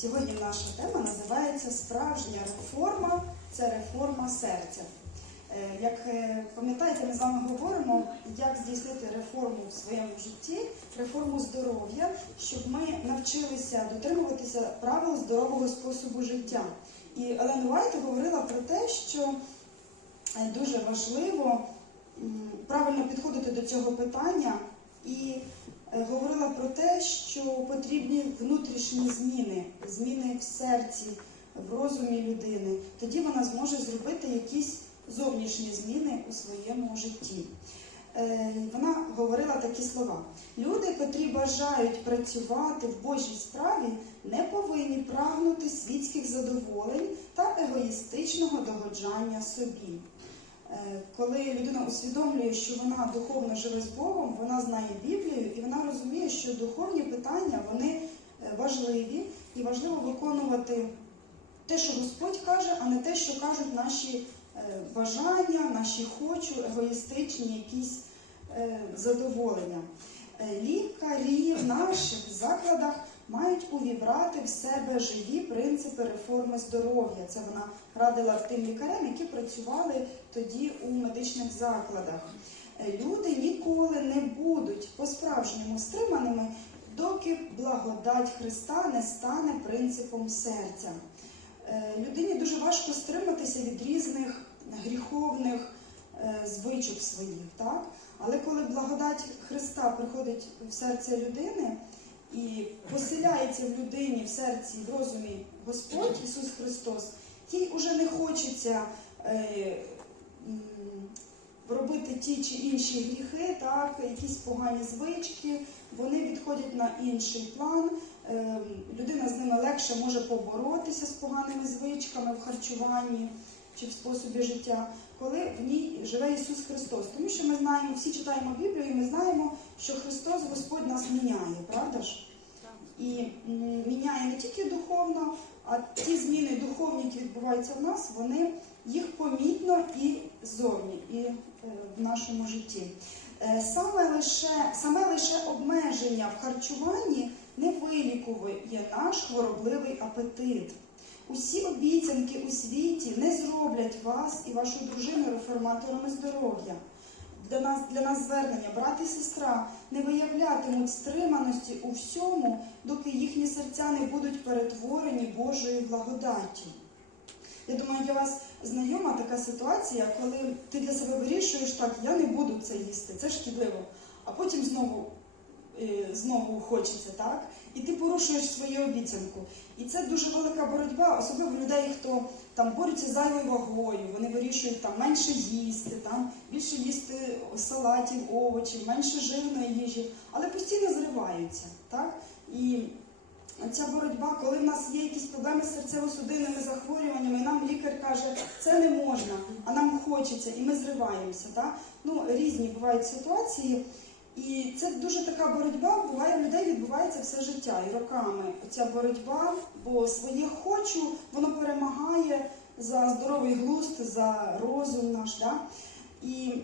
Сьогодні наша тема називається Справжня реформа це реформа серця. Е, Як е, пам'ятаєте, ми з вами говоримо, як здійснити реформу в своєму житті, реформу здоров'я, щоб ми навчилися дотримуватися правил здорового способу життя. І Елена Уайт говорила про те, що е, дуже важливо правильно підходити до цього питання і говорила про те, що потрібні внутрішні зміни, зміни в серці, в розумі людини. Тоді вона зможе зробити якісь зовнішні зміни у своєму житті. Е, Вона говорила такі слова: люди, котрі бажають працювати в Божій справі, не повинні прагнути світських задоволень та егоїстичного догоджання собі. Е, Коли людина усвідомлює, що вона духовно живе з Богом, вона знає Біблію і вона розуміє, що духовні питання вони е, важливі і важливо виконувати те, що Господь каже, а не те, що кажуть наші е, бажання, наші хочу, егоїстичні якісь задоволення. Лікарі в наших закладах мають увібрати в себе живі принципи реформи здоров'я. Це вона радила тим лікарям, які працювали тоді у медичних закладах. Е, Люди ніколи не будуть по-справжньому стриманими, доки благодать Христа не стане принципом серця. Е, Людині дуже важко стриматися від різних гріховних е, звичок своїх, так? Але коли благодать Христа приходить в серце людини і поселяється в людині в серці, в розумі Господь Ісус Христос, їй уже не хочеться е, робити ті чи інші гріхи, так, якісь погані звички, вони відходять на інший план. Е, Людина з ними легше може поборотися з поганими звичками в харчуванні чи в способі життя, коли в ній живе Ісус Христос. Тому що ми знаємо, всі читаємо Біблію, і ми знаємо, що Христос Господь нас міняє, правда ж? І міняє не тільки духовно, а ті зміни духовні, які відбуваються в нас, вони їх помітно і зовні, і е, в нашому житті. Е, Саме лише, саме лише обмеження в харчуванні не вилікує наш хворобливий апетит. Усі обіцянки у світі не зроблять вас і вашу дружину реформаторами здоров'я. Для нас, для нас звернення, брат і сестра не виявлятимуть стриманості у всьому, доки їхні серця не будуть перетворені Божою благодаттю. Я думаю, для вас знайома така ситуація, коли ти для себе вирішуєш так, я не буду це їсти, це шкідливо, а потім знову, е, знову хочеться, так? І ти порушуєш свою обіцянку. І це дуже велика боротьба, особливо людей, хто там борються зайвою вагою, вони вирішують там менше їсти, там більше їсти салатів, овочів, менше жирної їжі, але постійно зриваються. Так? І ця боротьба, коли в нас є якісь проблеми з серцево-судинними захворюваннями, нам лікар каже, це не можна, а нам хочеться, і ми зриваємося. Так? Ну, різні бувають ситуації. І це дуже така боротьба, буває в людей відбувається все життя і роками. Ця боротьба, бо своє хочу, воно перемагає за здоровий глузд, за розум наш. Да? І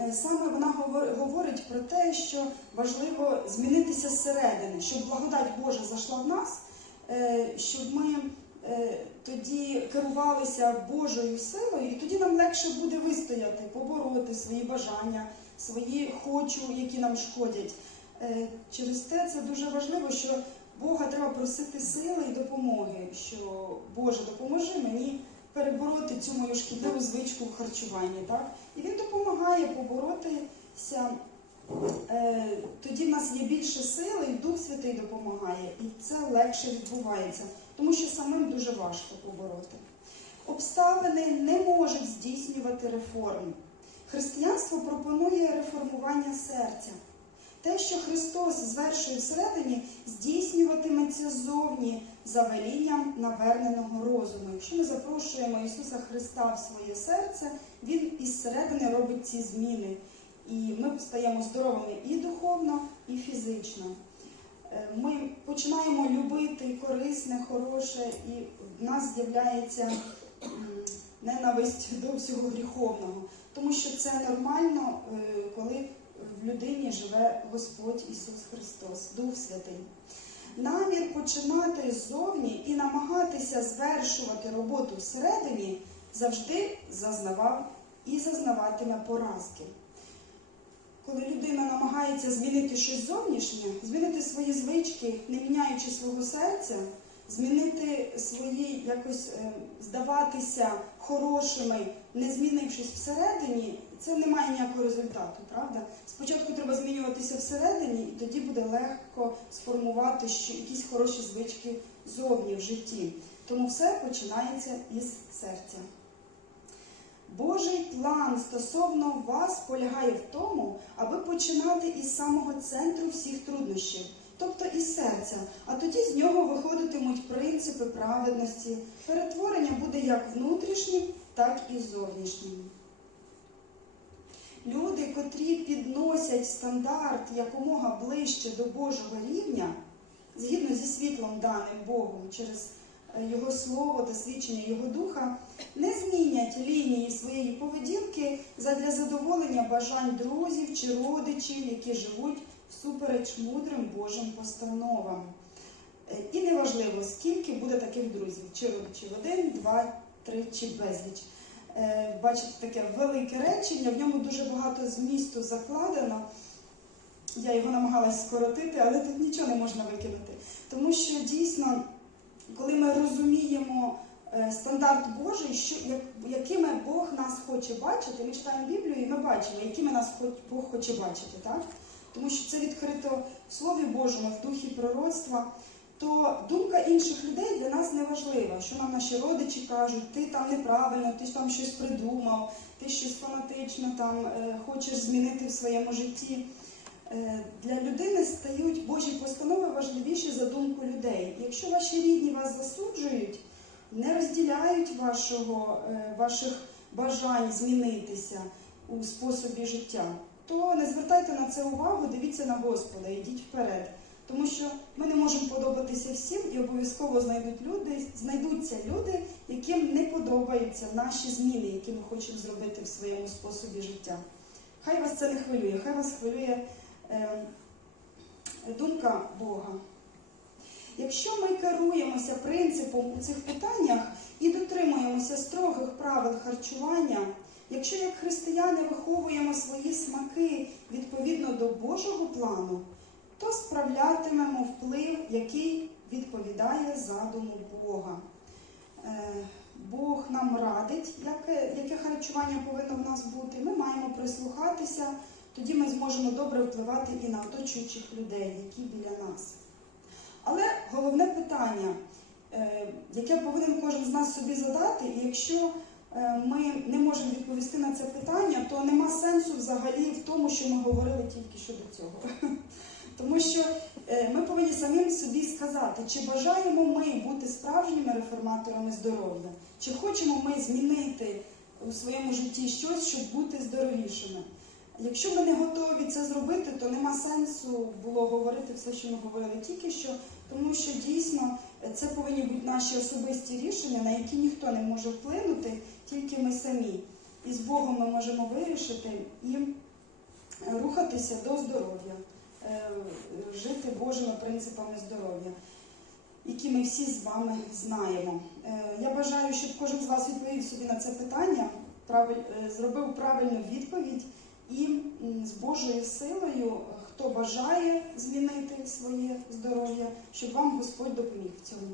е, саме вона говор- говорить про те, що важливо змінитися зсередини, щоб благодать Божа зайшла в нас, е, щоб ми е, тоді керувалися Божою силою, і тоді нам легше буде вистояти, побороти свої бажання, свої хочу, які нам шкодять. Е, Через те це дуже важливо, що Бога треба просити сили і допомоги, що Боже, допоможи мені перебороти цю мою шкідливу звичку в харчуванні. Так? І він допомагає поборотися. Е, Тоді в нас є більше сили, і Дух Святий допомагає, і це легше відбувається, тому що самим дуже важко побороти. Обставини не можуть здійснювати реформи. Християнство пропонує реформування серця. Те, що Христос звершує всередині, здійснюватиметься ззовні за велінням наверненого розуму. Якщо ми запрошуємо Ісуса Христа в своє серце, Він із середини робить ці зміни. І ми стаємо здоровими і духовно, і фізично. Е, Ми починаємо любити корисне, хороше, і в нас з'являється ненависть до всього гріховного. Тому що це нормально, е, коли в людині живе Господь Ісус Христос, Дух Святий. Намір починати ззовні і намагатися звершувати роботу всередині, завжди зазнавав і зазнаватиме поразки. Коли людина намагається змінити щось зовнішнє, змінити свої звички, не міняючи свого серця, змінити свої якось е, здаватися хорошими, не змінившись всередині, це не має ніякого результату, правда? Спочатку треба змінюватися всередині, і тоді буде легко сформувати що, якісь хороші звички зовні в житті. Тому все починається із серця. Божий план стосовно вас полягає в тому, аби починати із самого центру всіх труднощів, тобто із серця, а тоді з нього виходитимуть принципи праведності. Перетворення буде як внутрішнім, так і зовнішнім. Люди, котрі підносять стандарт якомога ближче до Божого рівня, згідно зі світлом даним Богом через е, Його слово та свідчення Його духа, не змінять лінії своєї поведінки задля задоволення бажань друзів чи родичів, які живуть всупереч мудрим Божим постановам. Е, І неважливо, скільки буде таких друзів, чи родичів один, два, три чи безліч. Е, Бачите, таке велике речення, в ньому дуже багато змісту закладено. Я його намагалась скоротити, але тут нічого не можна викинути. Тому що дійсно, коли ми розуміємо е, стандарт Божий, що, як, якими Бог нас хоче бачити, ми читаємо Біблію і ми бачимо, якими нас Бог хоче бачити. Так? Тому що це відкрито в Слові Божому, в духі пророцтва, то думка інших людей для нас не важлива. Що нам наші родичі кажуть, ти там неправильно, ти там щось придумав, ти щось фанатично там е, хочеш змінити в своєму житті. Е, Для людини стають Божі постанови важливіші за думку людей. Якщо ваші рідні вас засуджують, не розділяють вашого, е, ваших бажань змінитися у способі життя, то не звертайте на це увагу, дивіться на Господа, йдіть вперед. Тому що ми не можемо подобатися всім і обов'язково знайдуть люди, знайдуться люди, яким не подобаються наші зміни, які ми хочемо зробити в своєму способі життя. Хай вас це не хвилює, хай вас хвилює е, думка Бога. Якщо ми керуємося принципом у цих питаннях і дотримуємося строгих правил харчування, якщо як християни виховуємо свої смаки відповідно до Божого плану, то справлятимемо вплив, який відповідає задуму Бога. Е, Бог нам радить, яке, яке харчування повинно в нас бути. Ми маємо прислухатися, тоді ми зможемо добре впливати і на оточуючих людей, які біля нас. Але головне питання, е, яке повинен кожен з нас собі задати, і якщо ми не можемо відповісти на це питання, то нема сенсу взагалі в тому, що ми говорили тільки щодо цього. Тому що е, ми повинні самим собі сказати, чи бажаємо ми бути справжніми реформаторами здоров'я, чи хочемо ми змінити у своєму житті щось, щоб бути здоровішими. Якщо ми не готові це зробити, то нема сенсу було говорити все, що ми говорили тільки що, тому що дійсно це повинні бути наші особисті рішення, на які ніхто не може вплинути, тільки ми самі. І з Богом ми можемо вирішити і рухатися до здоров'я, е, жити Божими принципами здоров'я, які ми всі з вами знаємо. Е, Я бажаю, щоб кожен з вас відповів собі на це питання, е, зробив правильну відповідь. І з Божою силою, е, хто бажає змінити своє здоров'я, щоб вам Господь допоміг в цьому.